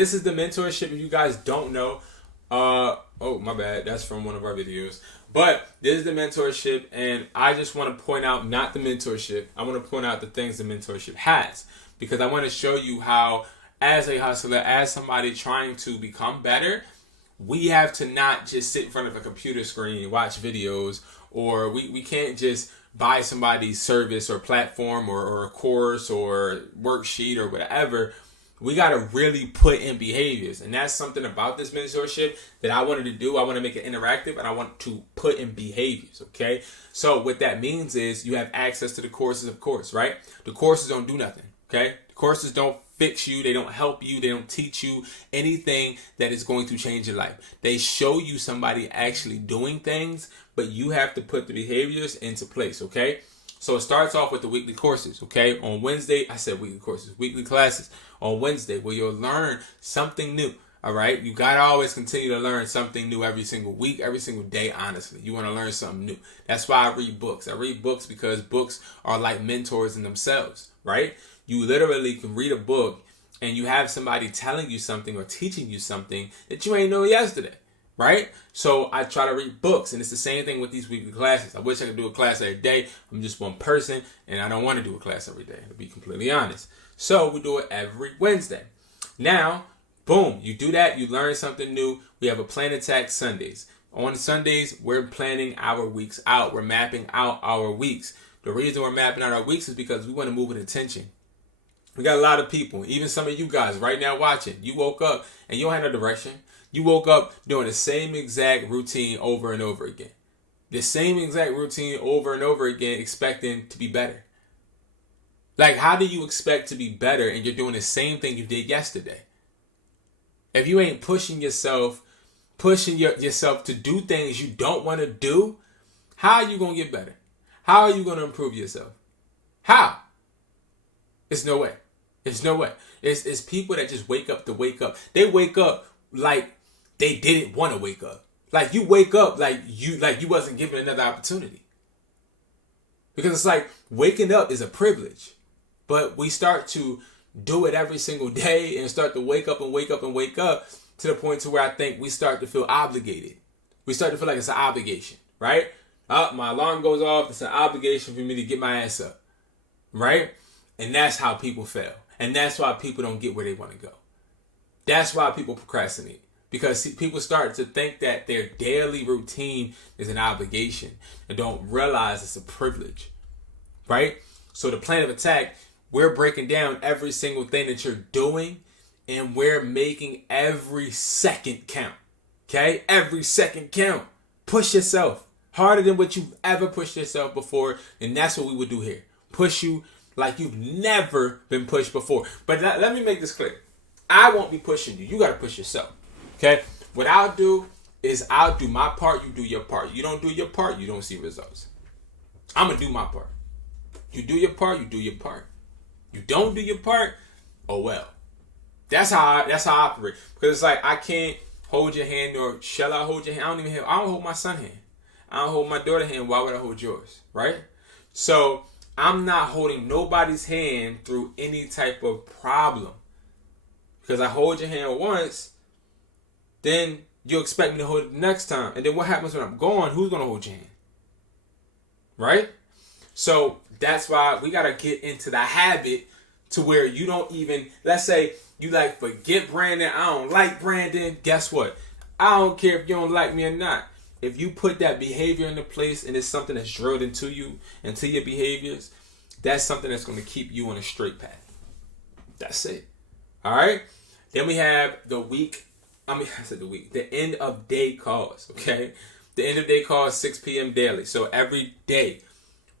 This is the mentorship. If you guys don't know, oh my bad, that's from one of our videos. But this is the mentorship, and I just want to point out not the mentorship. I want to point out the things the mentorship has, because I want to show you how, as a hustler, as somebody trying to become better, we have to not just sit in front of a computer screen and watch videos, or we can't just buy somebody's service or platform or a course or worksheet or whatever. We got to really put in behaviors. And that's something about this mentorship that I wanted to do. I want to make it interactive, and I want to put in behaviors, okay? So what that means is you have access to the courses, of course, right? The courses don't do nothing, okay? The courses don't fix you. They don't help you. They don't teach you anything that is going to change your life. They show you somebody actually doing things, but you have to put the behaviors into place, okay? So it starts off with the weekly courses, okay? On Wednesday, I said weekly courses, weekly classes. On Wednesday, where you'll learn something new, all right? You got to always continue to learn something new every single week, every single day, honestly. You want to learn something new. That's why I read books. I read books because books are like mentors in themselves, right? You literally can read a book and you have somebody telling you something or teaching you something that you ain't know yesterday, right? So I try to read books, and it's the same thing with these weekly classes. I wish I could do a class every day. I'm just one person, and I don't want to do a class every day, to be completely honest. So we do it every Wednesday. Now, boom, you do that, you learn something new. We have a Plan Attack Sundays. On Sundays, we're planning our weeks out. We're mapping out our weeks. The reason we're mapping out our weeks is because we want to move with intention. We got a lot of people, even some of you guys right now watching. You woke up and you don't have no direction. You woke up doing the same exact routine over and over again. The same exact routine over and over again, expecting to be better. Like, how do you expect to be better and you're doing the same thing you did yesterday? If you ain't pushing yourself to do things you don't want to do, how are you going to get better? How are you going to improve yourself? How? It's no way. It's no way. It's people that just wake up to wake up. They wake up like they didn't want to wake up. Like, you wake up like you wasn't given another opportunity. Because it's like waking up is a privilege. But we start to do it every single day and start to wake up and wake up and wake up to the point to where I think we start to feel obligated. We start to feel like it's an obligation, right? My alarm goes off. It's an obligation for me to get my ass up, right? And that's how people fail. And that's why people don't get where they want to go. That's why people procrastinate. Because people start to think that their daily routine is an obligation and don't realize it's a privilege, right? So the plan of attack, we're breaking down every single thing that you're doing, and we're making every second count, okay? Every second count. Push yourself harder than what you've ever pushed yourself before, and that's what we would do here. Push you like you've never been pushed before. But let me make this clear. I won't be pushing you. You got to push yourself. Okay? What I'll do is I'll do my part, you do your part. You don't do your part, you don't see results. I'm going to do my part. You do your part, you do your part. You don't do your part, oh well. That's how I operate. Because it's like, I can't hold your hand, or shall I hold your hand? I don't hold my son's hand. I don't hold my daughter's hand. Why would I hold yours? Right? So I'm not holding nobody's hand through any type of problem. Because I hold your hand once, then you expect me to hold it the next time. And then what happens when I'm gone? Who's going to hold your hand? Right? So that's why we got to get into the habit to where you don't even, let's say you like, forget Brandon. I don't like Brandon. Guess what? I don't care if you don't like me or not. If you put that behavior into place and it's something that's drilled into you, into your behaviors, that's something that's going to keep you on a straight path. That's it. All right? Then we have the end of day calls, okay? The end of day calls, 6 p.m. daily. So every day,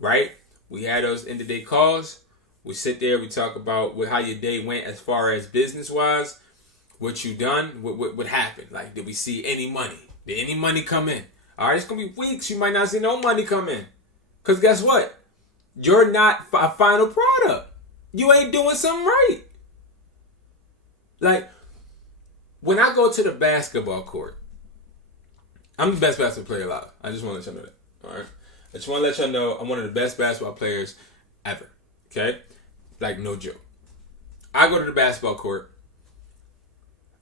right? We had those end of day calls. We sit there, we talk about how your day went as far as business-wise, what you done, what happened. Like, did we see any money? Did any money come in? All right, it's going to be weeks you might not see no money come in. Because guess what? You're not a final product. You ain't doing something right. Like, when I go to the basketball court, I'm the best basketball player alive. I just want to let y'all know that. All right? I just want to let y'all know I'm one of the best basketball players ever. Okay? Like, no joke. I go to the basketball court.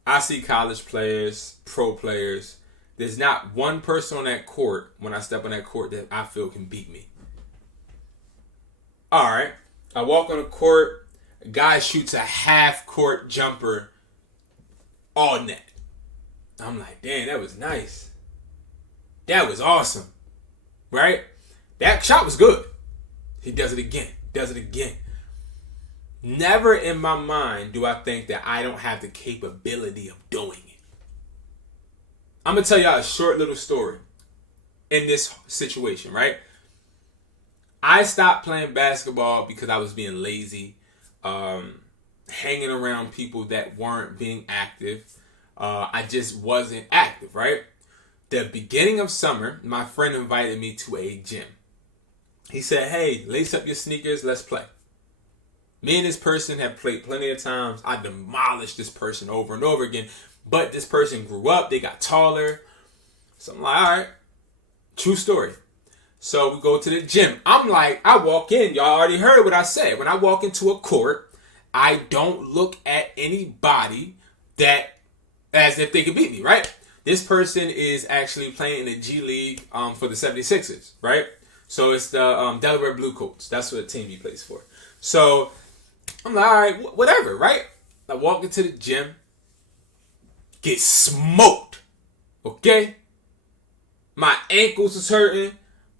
I see college players, pro players. There's not one person on that court when I step on that court that I feel can beat me. All right. I walk on the court. A guy shoots a half-court jumper all net. I'm like, damn, that was nice. That was awesome. Right? That shot was good. He does it again. Does it again. Never in my mind do I think that I don't have the capability of doing it. I'm going to tell y'all a short little story in this situation, right? I stopped playing basketball because I was being lazy, hanging around people that weren't being active. I just wasn't active, right? The beginning of summer, my friend invited me to a gym. He said, hey, lace up your sneakers, let's play. Me and this person have played plenty of times. I demolished this person over and over again. But this person grew up, they got taller. So I'm like, all right, true story. So we go to the gym. I'm like, I walk in. Y'all already heard what I said. When I walk into a court, I don't look at anybody that as if they could beat me, right? This person is actually playing in the G League for the 76ers, right? So it's the Delaware Blue Coats. That's what team he plays for. So I'm like, all right, whatever, right? I walk into the gym, get smoked, okay? My ankles was hurting,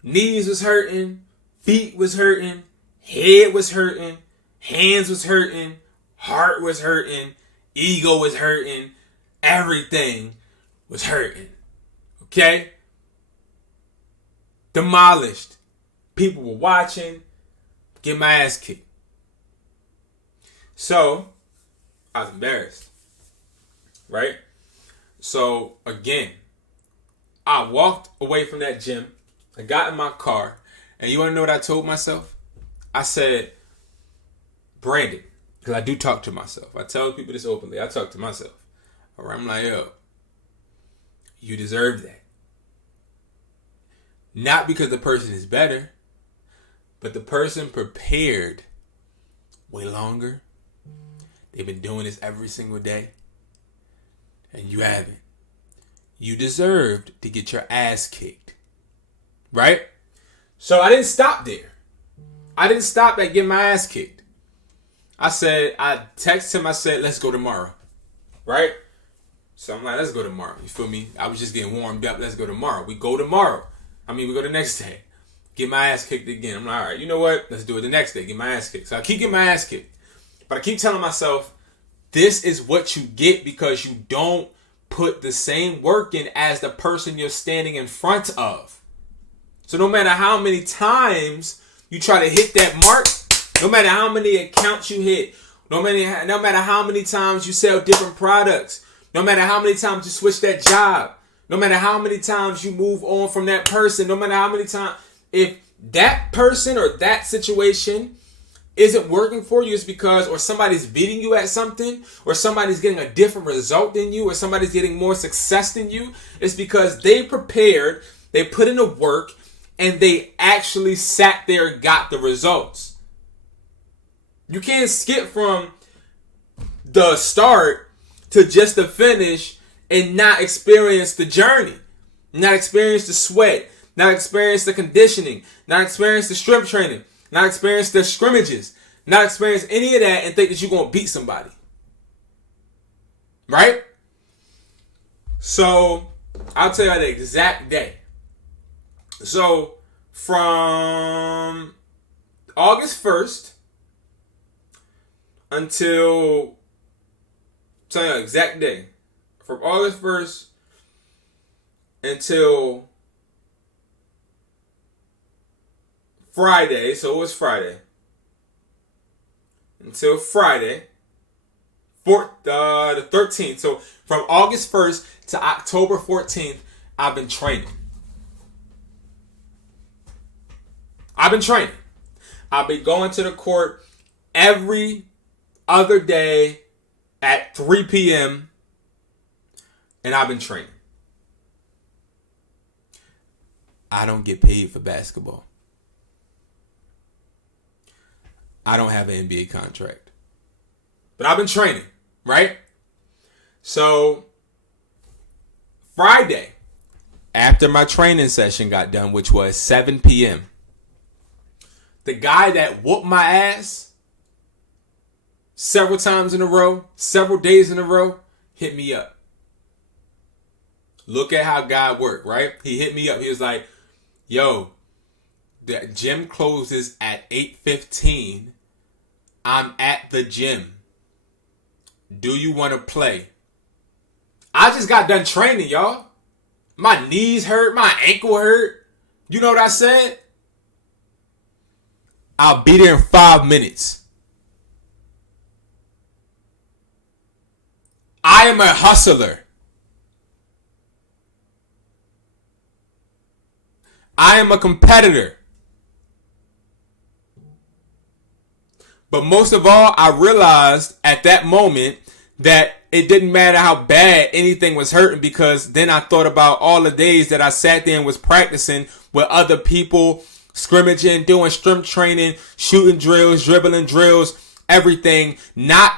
knees was hurting, feet was hurting, head was hurting, hands was hurting, heart was hurting, ego was hurting, everything was hurting, okay? Demolished. People were watching, get my ass kicked. So, I was embarrassed, right? So, again, I walked away from that gym. I got in my car. And you want to know what I told myself? I said, Brandon, because I do talk to myself. I tell people this openly. I talk to myself. All right, I'm like, yo, you deserve that. Not because the person is better, but the person prepared way longer. They've been doing this every single day. And you haven't. You deserved to get your ass kicked. Right? So I didn't stop there. I didn't stop at getting my ass kicked. I texted him, I said, let's go tomorrow. Right? So I'm like, let's go tomorrow. You feel me? I was just getting warmed up. Let's go tomorrow. We go tomorrow. We go the next day. Get my ass kicked again. I'm like, all right, you know what? Let's do it the next day. Get my ass kicked. So I keep getting my ass kicked. But I keep telling myself, this is what you get because you don't put the same work in as the person you're standing in front of. So no matter how many times you try to hit that mark, no matter how many accounts you hit, no matter how many times you sell different products, no matter how many times you switch that job, no matter how many times you move on from that person, no matter how many times, if that person or that situation isn't working for you, it's because or somebody's beating you at something, or somebody's getting a different result than you, or somebody's getting more success than you. It's because they prepared, they put in the work, and they actually sat there and got the results. You can't skip from the start to just the finish and not experience the journey, not experience the sweat, not experience the conditioning, not experience the strength training, not experience the scrimmages, not experience any of that and think that you're going to beat somebody. Right? So, I'll tell you the exact day. So, from August 1st until, tell you the exact day. From August 1st until Friday, so it was Friday. Until Friday, the 13th. So from August 1st to October 14th, I've been training. I've been going to the court every other day at 3 p.m. and I've been training. I don't get paid for basketball. I don't have an NBA contract. But I've been training, right? So Friday, after my training session got done, which was 7 p.m., the guy that whooped my ass several times in a row, several days in a row, hit me up. Look at how God worked, right? He hit me up. He was like, yo, the gym closes at 8:15. I'm at the gym. Do you want to play? I just got done training, y'all. My knees hurt. My ankle hurt. You know what I said? I'll be there in 5 minutes. I am a hustler. I am a competitor. But most of all, I realized at that moment that it didn't matter how bad anything was hurting, because then I thought about all the days that I sat there and was practicing with other people, scrimmaging, doing strength training, shooting drills, dribbling drills, everything, not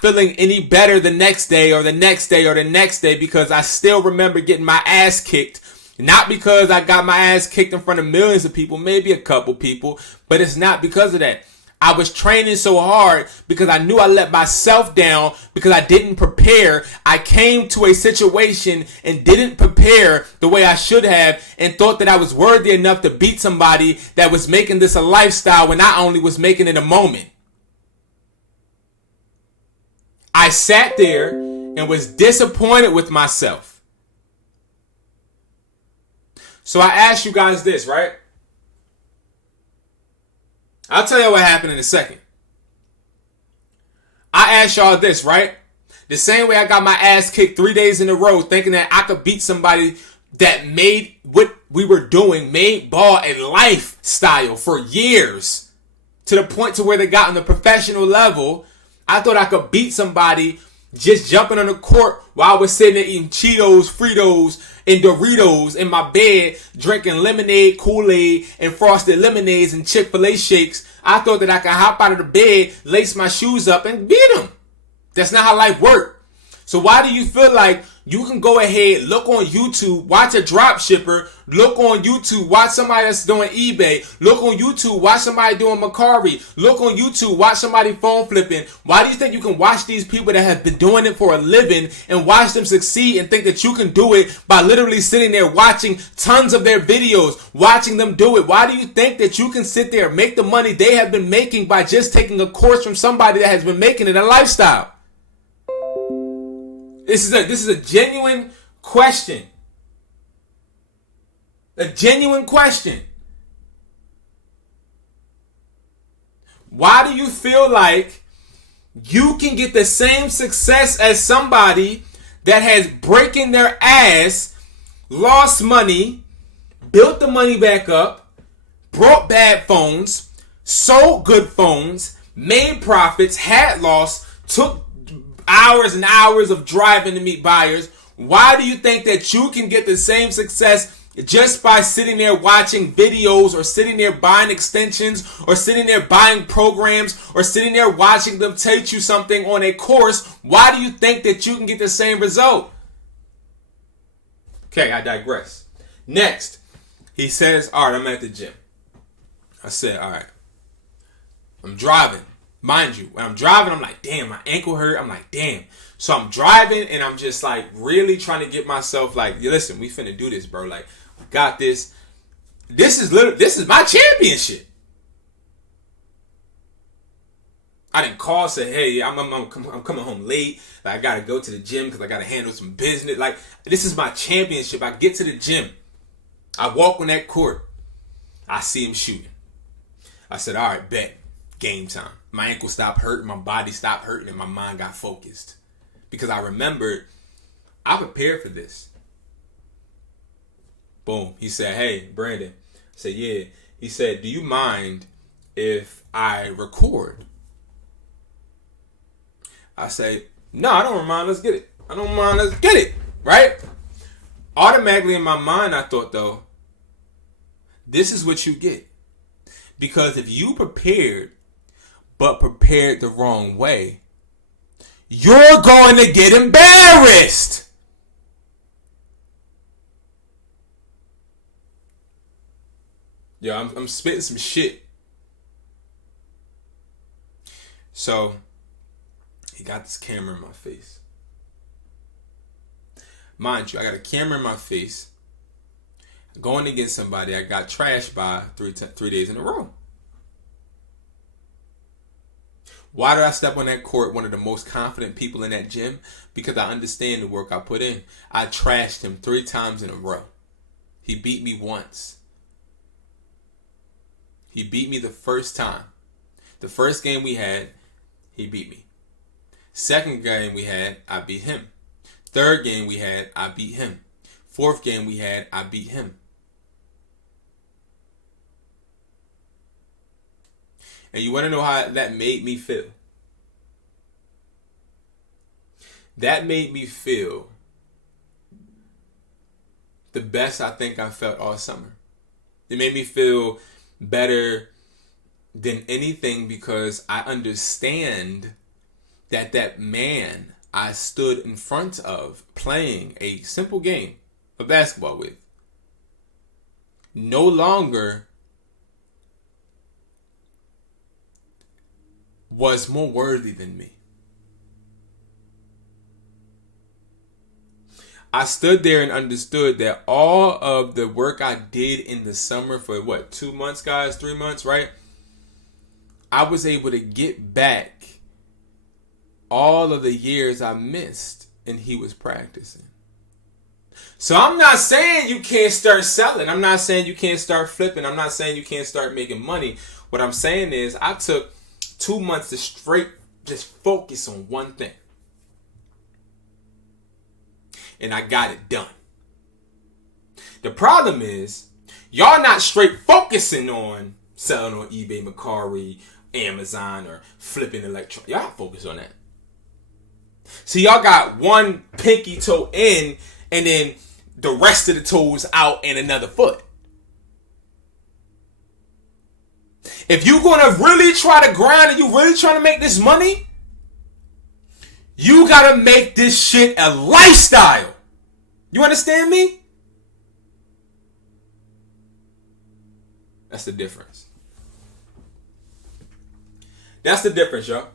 feeling any better the next day or the next day or the next day, because I still remember getting my ass kicked. Not because I got my ass kicked in front of millions of people, maybe a couple people, but it's not because of that. I was training so hard because I knew I let myself down because I didn't prepare. I came to a situation and didn't prepare the way I should have, and thought that I was worthy enough to beat somebody that was making this a lifestyle when I only was making it a moment. I sat there and was disappointed with myself. So I asked you guys this, right? I'll tell you what happened in a second. I asked y'all this, right? The same way I got my ass kicked 3 days in a row thinking that I could beat somebody that made what we were doing, made ball a lifestyle for years, to the point to where they got on the professional level. I thought I could beat somebody just jumping on the court while I was sitting there eating Cheetos, Fritos, and Doritos in my bed, drinking lemonade, Kool-Aid, and frosted lemonades and Chick-fil-A shakes. I thought that I could hop out of the bed, lace my shoes up, and beat them. That's not how life works. So why do you feel like you can go ahead, look on YouTube, watch a drop shipper, look on YouTube, watch somebody that's doing eBay, look on YouTube, watch somebody doing MERCARI, look on YouTube, watch somebody phone flipping? Why do you think you can watch these people that have been doing it for a living and watch them succeed and think that you can do it by literally sitting there watching tons of their videos, watching them do it? Why do you think that you can sit there and make the money they have been making by just taking a course from somebody that has been making it a lifestyle? This is a genuine question. A genuine question. Why do you feel like you can get the same success as somebody that has breaking their ass, lost money, built the money back up, brought bad phones, sold good phones, made profits, had loss, took hours and hours of driving to meet buyers? Why do you think that you can get the same success just by sitting there watching videos, or sitting there buying extensions, or sitting there buying programs, or sitting there watching them teach you something on a course? Why do you think that you can get the same result? Okay, I digress. Next, he says, all right, I'm at the gym. I said, all right, I'm driving. Mind you, when I'm driving, I'm like, damn, my ankle hurt. I'm like, damn. So I'm driving and I'm just like really trying to get myself like, listen, we finna do this, bro. Like, we got this. This is my championship. I didn't call, say, hey, I'm coming home late. Like, I gotta go to the gym because I gotta handle some business. Like, this is my championship. I get to the gym. I walk on that court. I see him shooting. I said, all right, bet. Game time. My ankle stopped hurting, my body stopped hurting, and my mind got focused. Because I remembered, I prepared for this. Boom. He said, hey, Brandon. I said, yeah. He said, do you mind if I record? I say, no, I don't mind. Let's get it. I don't mind. Let's get it. Right? Automatically in my mind, I thought, though, this is what you get. Because if you prepared, but prepared the wrong way, you're going to get embarrassed. Yo, I'm spitting some shit. So, he got this camera in my face. Mind you, I got a camera in my face. Going against somebody I got trashed by 3 days in a row. Why did I step on that court, one of the most confident people in that gym? Because I understand the work I put in. I trashed him 3 times in a row. He beat me once. He beat me the first time. The first game we had, he beat me. Second game we had, I beat him. Third game we had, I beat him. Fourth game we had, I beat him. And you want to know how that made me feel? That made me feel the best I think I felt all summer. It made me feel better than anything because I understand that man I stood in front of playing a simple game of basketball with no longer was more worthy than me. I stood there and understood that all of the work I did in the summer for 2 months, guys, 3 months, right? I was able to get back all of the years I missed and he was practicing. So I'm not saying you can't start selling. I'm not saying you can't start flipping. I'm not saying you can't start making money. What I'm saying is I took 2 months to straight just focus on one thing. And I got it done. The problem is, y'all not straight focusing on selling on eBay, MERCARI, Amazon, or flipping electronics. Y'all not focused on that. So y'all got one pinky toe in, and then the rest of the toes out and another foot. If you're going to really try to grind and you really trying to make this money, you got to make this shit a lifestyle. You understand me? That's the difference. That's the difference, y'all.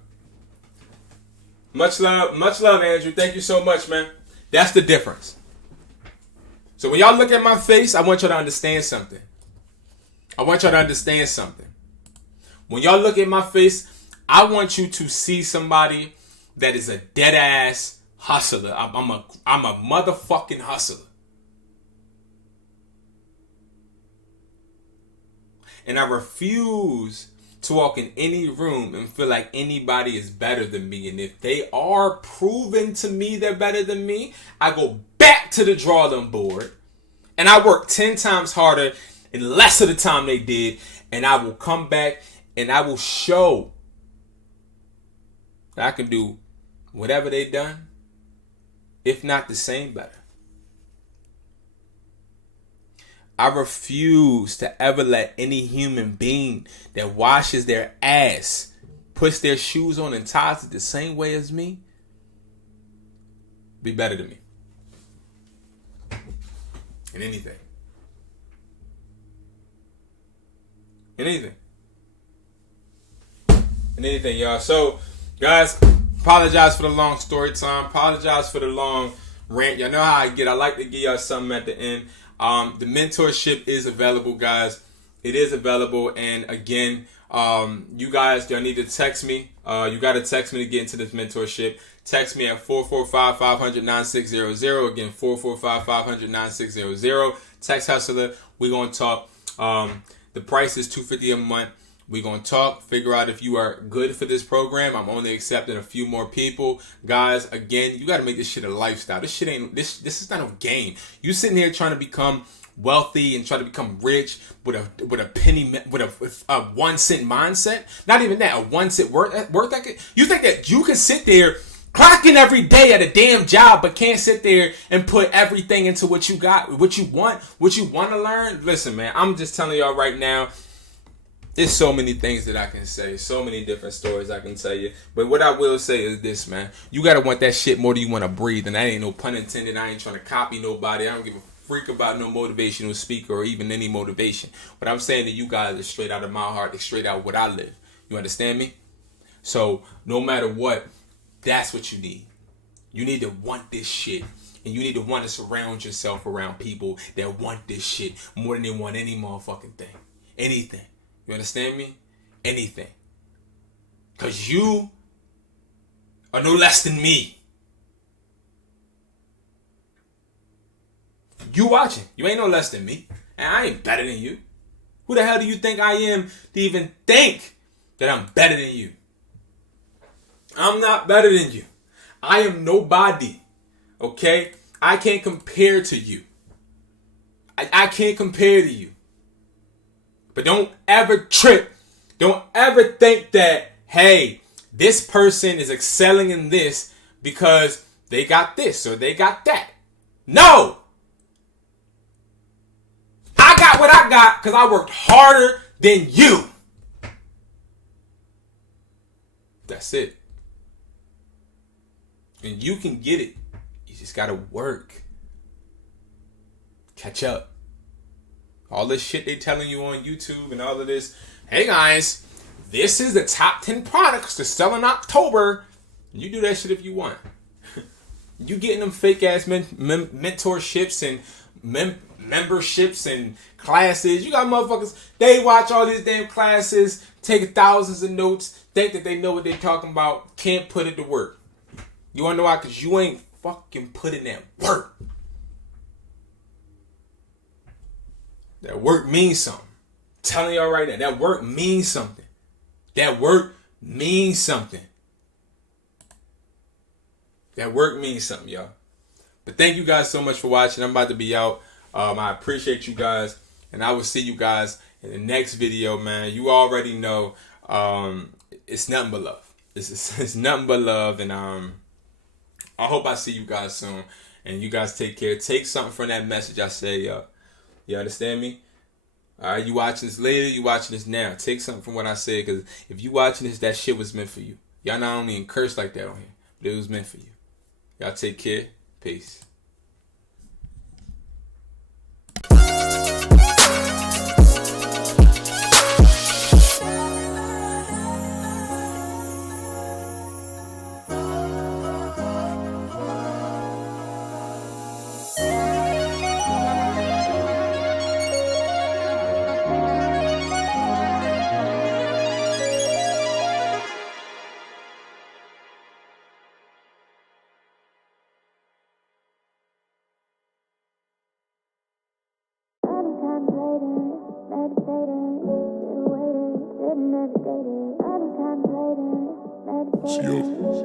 Much love, Andrew. Thank you so much, man. That's the difference. So when y'all look at my face, I want y'all to understand something. When y'all look at my face, I want you to see somebody that is a dead ass hustler. I'm a motherfucking hustler. And I refuse to walk in any room and feel like anybody is better than me. And if they are proven to me they're better than me, I go back to the drawing board and I work 10 times harder in less of the time they did. And I will come back and I will show that I can do whatever they done, if not the same, better. I refuse to ever let any human being that washes their ass, puts their shoes on and ties it the same way as me, be better than me. In anything. In anything, y'all. So, guys, apologize for the long story time. Apologize for the long rant. Y'all know how I get. I like to give y'all something at the end. The mentorship is available, guys. It is available. And again, you guys, y'all need to text me. You got to text me to get into this mentorship. Text me at 445-500-9600. Again, 445-500-9600. Text Hustler. We're going to talk. The price is $250 a month. We're going to talk, figure out if you are good for this program. I'm only accepting a few more people. Guys, again, you got to make this shit a lifestyle. This shit ain't, this is not a game. You sitting here trying to become wealthy and try to become rich with a 1 cent mindset. Not even that, a 1 cent worth ethic. You think that you can sit there clocking every day at a damn job, but can't sit there and put everything into what you got, what you want to learn? Listen, man, I'm just telling y'all right now, There's so many things that I can say, so many different stories I can tell you. But what I will say is this, man. You gotta want that shit more than you want to breathe. And that ain't no pun intended. I ain't trying to copy nobody. I don't give a freak about no motivational speaker or even any motivation. What I'm saying to you guys is straight out of my heart. It's straight out what I live. You understand me? So no matter what, that's what you need. You need to want this shit. And you need to want to surround yourself around people that want this shit more than they want any motherfucking thing. Anything. You understand me? Anything. Because you are no less than me. You watching. You ain't no less than me. And I ain't better than you. Who the hell do you think I am to even think that I'm better than you? I'm not better than you. I am nobody. Okay? I can't compare to you. I can't compare to you. But don't ever trip. Don't ever think that, hey, this person is excelling in this because they got this or they got that. No! I got what I got because I worked harder than you. That's it. And you can get it. You just gotta work. Catch up. All this shit they telling you on YouTube and all of this. Hey guys, this is the top 10 products to sell in October. You do that shit if you want. You getting them fake ass mentorships and memberships and classes. You got motherfuckers, they watch all these damn classes, take thousands of notes, think that they know what they're talking about, can't put it to work. You wanna know why? Because you ain't fucking putting that work. That work means something. I'm telling y'all right now, that work means something. That work means something. That work means something, y'all. But thank you guys so much for watching. I'm about to be out. I appreciate you guys. And I will see you guys in the next video, man. You already know it's nothing but love. It's nothing but love. And I hope I see you guys soon. And you guys take care. Take something from that message I said, y'all. You understand me? Alright, you watching this later, you watching this now. Take something from what I said, because if you watching this, that shit was meant for you. Y'all not only curse like that on here, but it was meant for you. Y'all take care. Peace. Meditating,